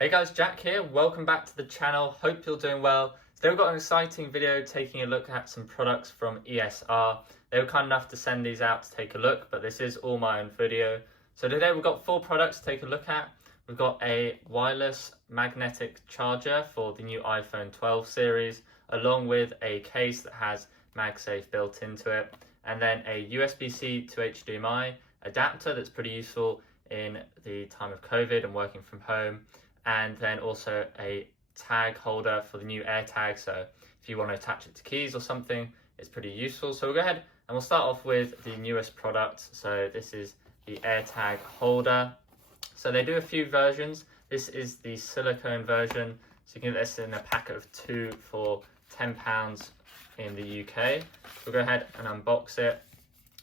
Hey guys, Jack here. Welcome back to the channel. Hope you're doing well. Today we've got an exciting video taking a look at some products from ESR. They were kind enough to send these out to take a look, but this is all my own video. So today we've got 4 products to take a look at. We've got a wireless magnetic charger for the new iPhone 12 series, along with a case that has MagSafe built into it, and then a USB-C to HDMI adapter that's pretty useful in the time of COVID and working from home. And then also a tag holder for the new Airtag, so if you want to attach it to keys or something, it's pretty useful. So we'll go ahead and we'll start off with the newest product. So this is the Airtag holder. So they do a few versions. This is the silicone version, so you can get this in a packet of 2 for £10 in the UK. We'll go ahead and unbox it.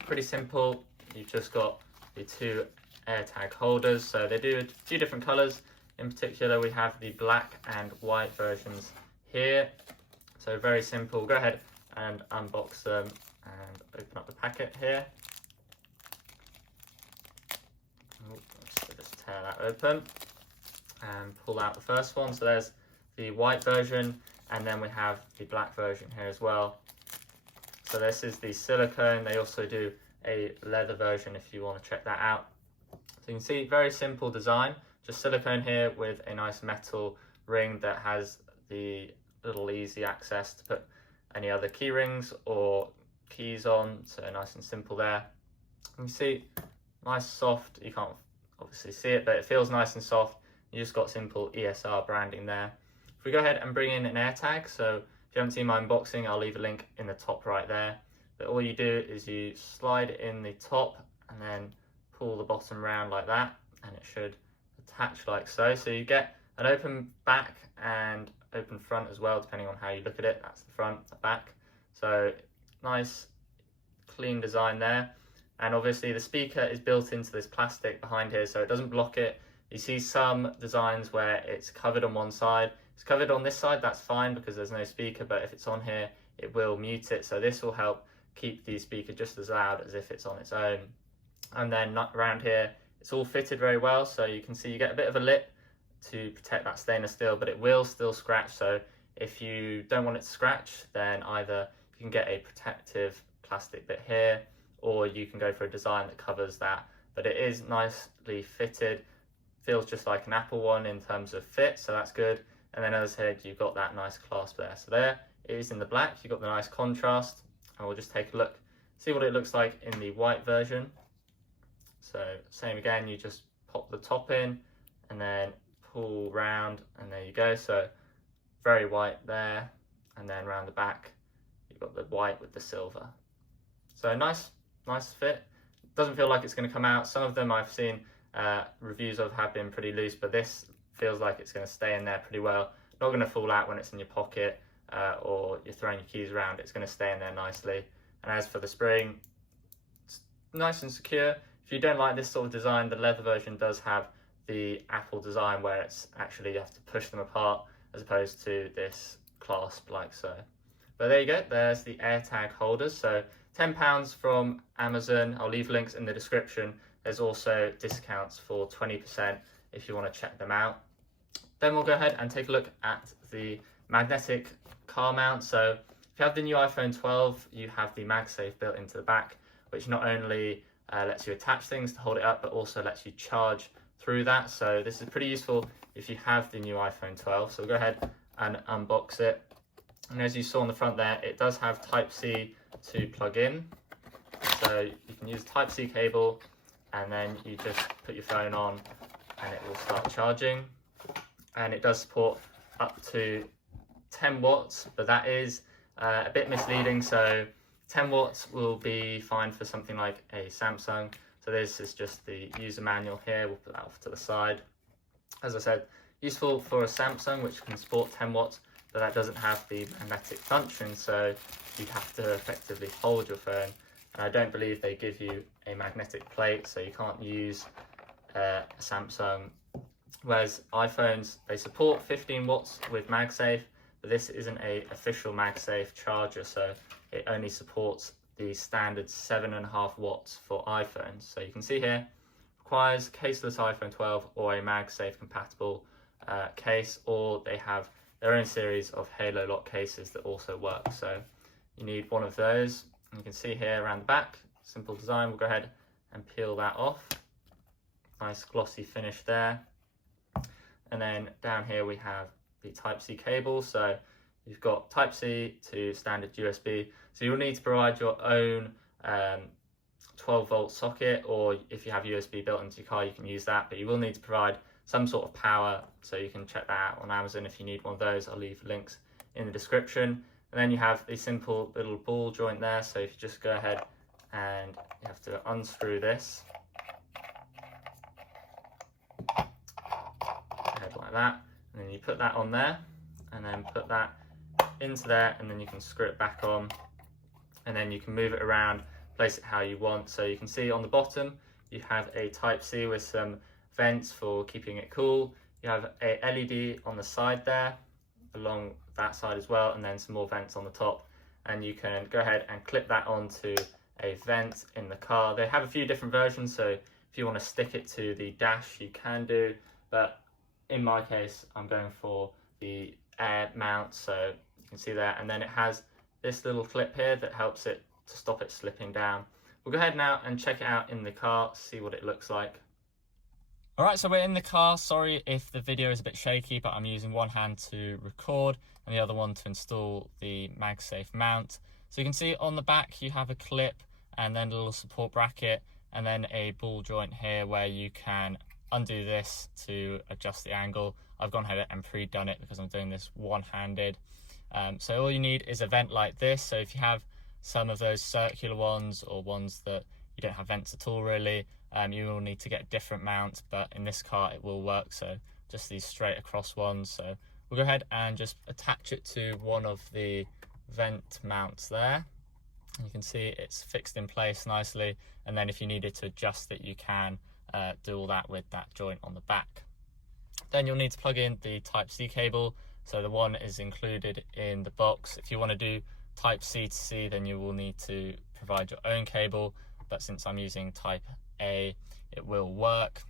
Pretty simple. You've just got the 2 Airtag holders, so they do a few different colours. In particular, we have the black and white versions here. So very simple. We'll go ahead and unbox them and open up the packet here. Let's just tear that open and pull out the first one. So there's the white version, and then we have the black version here as well. So this is the silicone. They also do a leather version if you want to check that out. So you can see, very simple design. Just silicone here with a nice metal ring that has the little easy access to put any other key rings or keys on, so nice and simple there. You can see, nice soft, you can't obviously see it, but it feels nice and soft. You just got simple ESR branding there. If we go ahead and bring in an Airtag, so if you haven't seen my unboxing, I'll leave a link in the top right there. But all you do is you slide it in the top and then pull the bottom round like that, and it should attach like so. So you get an open back and open front as well, depending on how you look at it. That's the front, the back. So nice clean design there. And obviously the speaker is built into this plastic behind here, so it doesn't block it. You see some designs where it's covered on one side. It's covered on this side, that's fine because there's no speaker, but if it's on here, it will mute it. So this will help keep the speaker just as loud as if it's on its own. And then around here, it's all fitted very well, so you can see you get a bit of a lip to protect that stainless steel, but it will still scratch. So if you don't want it to scratch, then either you can get a protective plastic bit here, or you can go for a design that covers that. But it is nicely fitted, feels just like an Apple one in terms of fit, so that's good. And then as I said, you've got that nice clasp there. So there it is in the black, you've got the nice contrast, and we'll just take a look, see what it looks like in the white version. So same again, you just pop the top in and then pull round, and there you go. So very white there, and then around the back you've got the white with the silver. So nice fit. Doesn't feel like it's going to come out. Some of them I've seen reviews of have been pretty loose, but this feels like it's going to stay in there pretty well. Not going to fall out when it's in your pocket or you're throwing your keys around. It's going to stay in there nicely. And as for the spring, it's nice and secure. If you don't like this sort of design, the leather version does have the Apple design where it's actually you have to push them apart as opposed to this clasp like so. But there you go, there's the Airtag holders. So £10 from Amazon. I'll leave links in the description. There's also discounts for 20% if you want to check them out. Then we'll go ahead and take a look at the magnetic car mount. So if you have the new iPhone 12, you have the MagSafe built into the back, which not only lets you attach things to hold it up, but also lets you charge through that. So this is pretty useful if you have the new iPhone 12. So we'll go ahead and unbox it. And as you saw on the front there, it does have TypeC to plug in. So you can use TypeC cable, and then you just put your phone on and it will start charging. And it does support up to 10 watts, but that is a bit misleading. So 10 watts will be fine for something like a Samsung. So this is just the user manual here. We'll put that off to the side. As I said, useful for a Samsung, which can support 10 watts, but that doesn't have the magnetic function. So you'd have to effectively hold your phone. And I don't believe they give you a magnetic plate, so you can't use a Samsung. Whereas iPhones, they support 15 watts with MagSafe, but this isn't an official MagSafe charger, so it only supports the standard 7.5 watts for iPhones. So you can see here, requires caseless iPhone 12 or a MagSafe compatible case, or they have their own series of Halolock cases that also work. So you need one of those. And you can see here around the back, simple design. We'll go ahead and peel that off. Nice glossy finish there. And then down here we have the Type-C cable. So you've got Type-C to standard USB. So you'll need to provide your own 12-volt socket, or if you have USB built into your car, you can use that, but you will need to provide some sort of power, so you can check that out on Amazon if you need one of those. I'll leave links in the description. And then you have the simple little ball joint there, so if you just go ahead and you have to unscrew this, like that, and then you put that on there, and then put that into there, and then you can screw it back on, and then you can move it around, place it how you want. So you can see on the bottom you have a Type-C with some vents for keeping it cool. You have a LED on the side there, along that side as well, and then some more vents on the top, and you can go ahead and clip that onto a vent in the car. They have a few different versions, so if you want to stick it to the dash you can do, but in my case I'm going for the air mount, so you can see there. And then it has this little clip here that helps it to stop it slipping down. We'll go ahead now and check it out in the car, see what it looks like. Alright, so we're in the car. Sorry if the video is a bit shaky, but I'm using one hand to record and the other one to install the MagSafe mount. So you can see on the back you have a clip and then a little support bracket, and then a ball joint here where you can undo this to adjust the angle. I've gone ahead and pre-done it because I'm doing this one-handed. So all you need is a vent like this. So if you have some of those circular ones, or ones that you don't have vents at all really, you will need to get different mounts, but in this car it will work. So just these straight across ones. So we'll go ahead and just attach it to one of the vent mounts there. You can see it's fixed in place nicely, and then if you needed to adjust it, you can do all that with that joint on the back. Then you'll need to plug in the Type-C cable. So the one is included in the box. If you want to do Type-C to C, then you will need to provide your own cable, but since I'm using Type-A, it will work.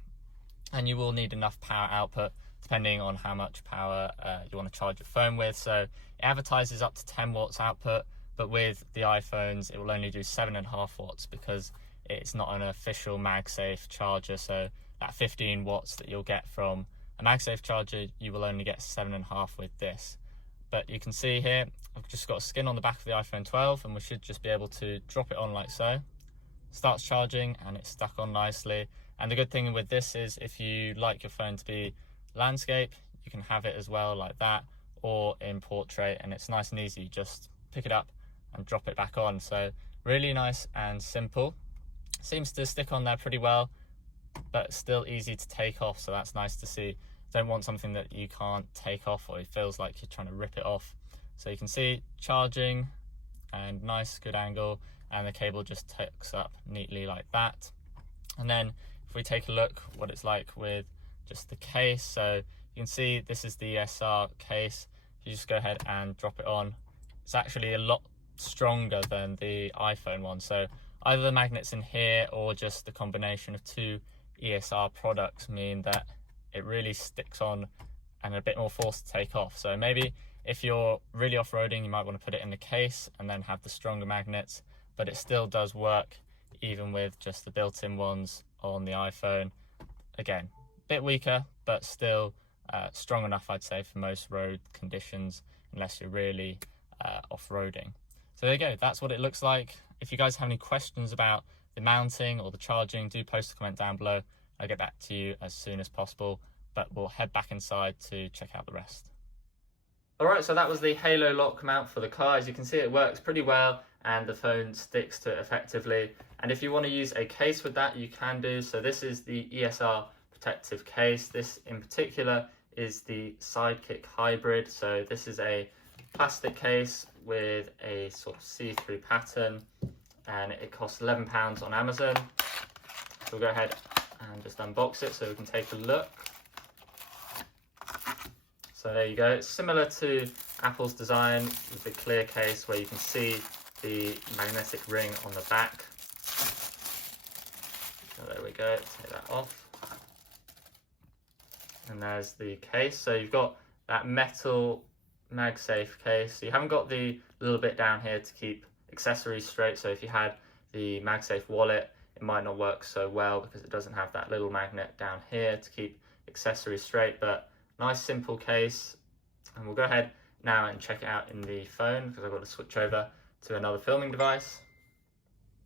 And you will need enough power output depending on how much power you want to charge your phone with. So it advertises up to 10 watts output, but with the iPhones it will only do 7.5 watts because it's not an official MagSafe charger. So that 15 watts that you'll get from a MagSafe charger, you will only get 7.5 with this. But you can see here I've just got a skin on the back of the iPhone 12, and we should just be able to drop it on like so. Starts charging and it's stuck on nicely. And the good thing with this is if you like your phone to be landscape, you can have it as well like that, or in portrait, and it's nice and easy. You just pick it up and drop it back on. So really nice and simple. Seems to stick on there pretty well, but still easy to take off, so that's nice to see. Don't want something that you can't take off or it feels like you're trying to rip it off. So you can see charging and nice good angle, and the cable just hooks up neatly like that. And then if we take a look what it's like with just the case, so you can see this is the ESR case. You just go ahead and drop it on. It's actually a lot stronger than the iPhone one, so either the magnets in here or just the combination of two ESR products mean that it really sticks on and a bit more force to take off. So maybe if you're really off-roading, you might want to put it in the case and then have the stronger magnets, but it still does work even with just the built-in ones on the iPhone. Again, a bit weaker, but still strong enough, I'd say, for most road conditions, unless you're really off-roading. So there you go, that's what it looks like. If you guys have any questions about the mounting or the charging, do post a comment down below. I'll get back to you as soon as possible, but we'll head back inside to check out the rest. Alright, so that was the Halolock mount for the car. As you can see, it works pretty well and the phone sticks to it effectively. And if you want to use a case with that, you can do. So this is the ESR protective case. This in particular is the Sidekick Hybrid. So this is a plastic case with a sort of see-through pattern, and it costs £11 on Amazon. So we'll go ahead and just unbox it so we can take a look. So there you go. It's similar to Apple's design with the clear case where you can see the magnetic ring on the back. So there we go, take that off. And there's the case. So you've got that metal MagSafe case. So you haven't got the little bit down here to keep accessories straight. So if you had the MagSafe wallet, it might not work so well because it doesn't have that little magnet down here to keep accessories straight. But nice simple case. And we'll go ahead now and check it out in the phone because I've got to switch over to another filming device.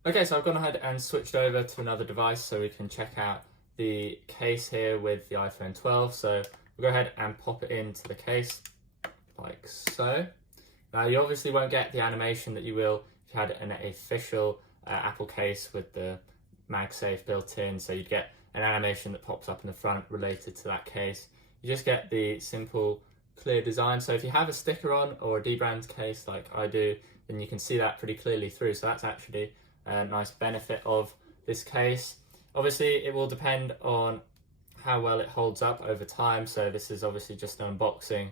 Okay, so I've gone ahead and switched over to another device so we can check out the case here with the iPhone 12. So we'll go ahead and pop it into the case like so. Now you obviously won't get the animation that you will if you had an official Apple case with the MagSafe built in. So you'd get an animation that pops up in the front related to that case. You just get the simple clear design. So if you have a sticker on or a D-brand case like I do, then you can see that pretty clearly through. So that's actually a nice benefit of this case. Obviously it will depend on how well it holds up over time. So this is obviously just an unboxing.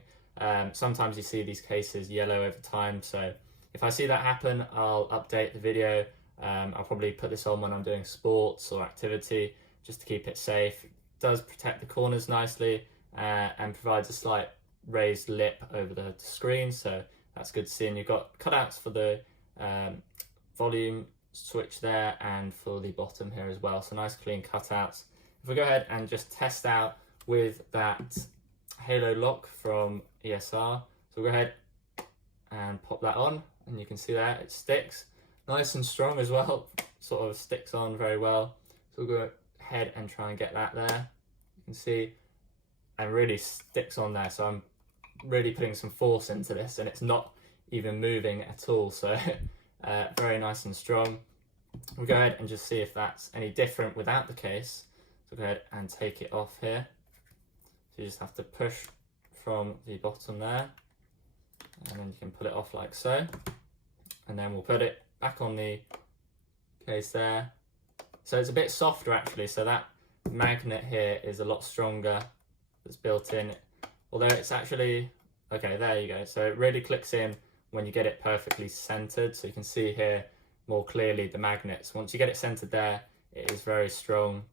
Sometimes you see these cases yellow over time. So if I see that happen, I'll update the video. I'll probably put this on when I'm doing sports or activity just to keep it safe. It does protect the corners nicely and provides a slight raised lip over the screen. So that's good to see. And you've got cutouts for the volume switch there and for the bottom here as well. So nice clean cutouts. If we go ahead and just test out with that Halolock from ESR. So we'll go ahead and pop that on and you can see there it sticks. Nice and strong as well, sort of sticks on very well. So we'll go ahead and try and get that there. You can see and really sticks on there. So I'm really putting some force into this and it's not even moving at all. So very nice and strong. We'll go ahead and just see if that's any different without the case. So go ahead and take it off here. So you just have to push from the bottom there and then you can pull it off like so. And then we'll put it back on the case there. So it's a bit softer actually. So that magnet here is a lot stronger that's built in. Although it's actually, okay, there you go. So it really clicks in when you get it perfectly centered. So you can see here more clearly the magnets. Once you get it centered there, it is very strong.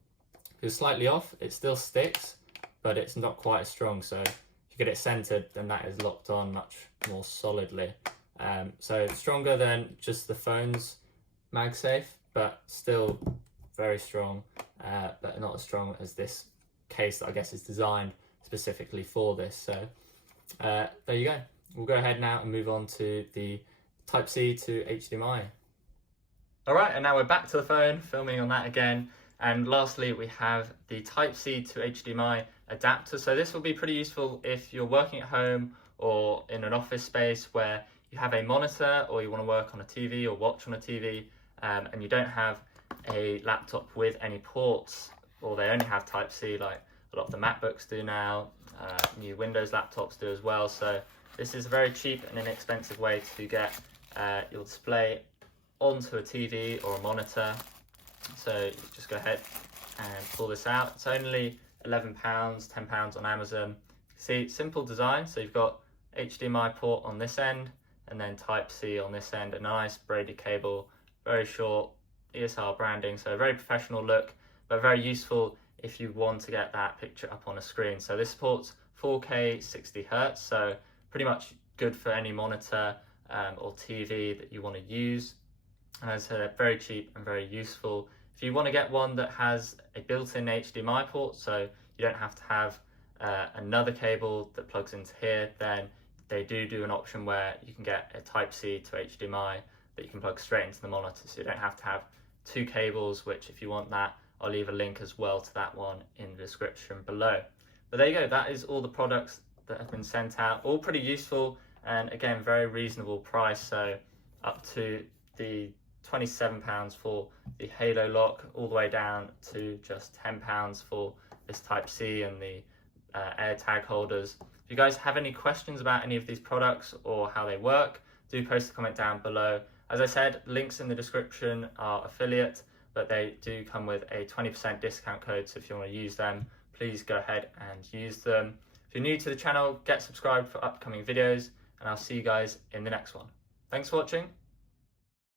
If it's slightly off, it still sticks, but it's not quite as strong. So if you get it centered, then that is locked on much more solidly. So stronger than just the phone's MagSafe, but still very strong, but not as strong as this case that I guess is designed specifically for this. So there you go. We'll go ahead now and move on to the Type-C to HDMI. All right, and now we're back to the phone, filming on that again. And lastly, we have the Type-C to HDMI adapter. So this will be pretty useful if you're working at home or in an office space where you have a monitor or you want to work on a TV or watch on a TV and you don't have a laptop with any ports, or they only have Type-C like a lot of the MacBooks do now, new Windows laptops do as well. So this is a very cheap and inexpensive way to get your display onto a TV or a monitor. So you just go ahead and pull this out. It's only £11, £10 on Amazon. See, simple design. So you've got HDMI port on this end and then Type-C on this end, a nice braided cable, very short, ESR branding, so a very professional look, but very useful if you want to get that picture up on a screen. So this supports 4K 60Hz, so pretty much good for any monitor or TV that you want to use. As I said, very cheap and very useful. If you want to get one that has a built-in HDMI port, so you don't have to have another cable that plugs into here, then they do an option where you can get a Type-C to HDMI that you can plug straight into the monitor, so you don't have to have two cables, which if you want that, I'll leave a link as well to that one in the description below. But there you go, that is all the products that have been sent out, all pretty useful and again very reasonable price. So up to the £27 for the Halolock, all the way down to just £10 for this Type-C and the Airtag holders. If you guys have any questions about any of these products or how they work, do post a comment down below. As I said, links in the description are affiliate, but they do come with a 20% discount code, so if you want to use them, please go ahead and use them. If you're new to the channel, get subscribed for upcoming videos, and I'll see you guys in the next one. Thanks for watching.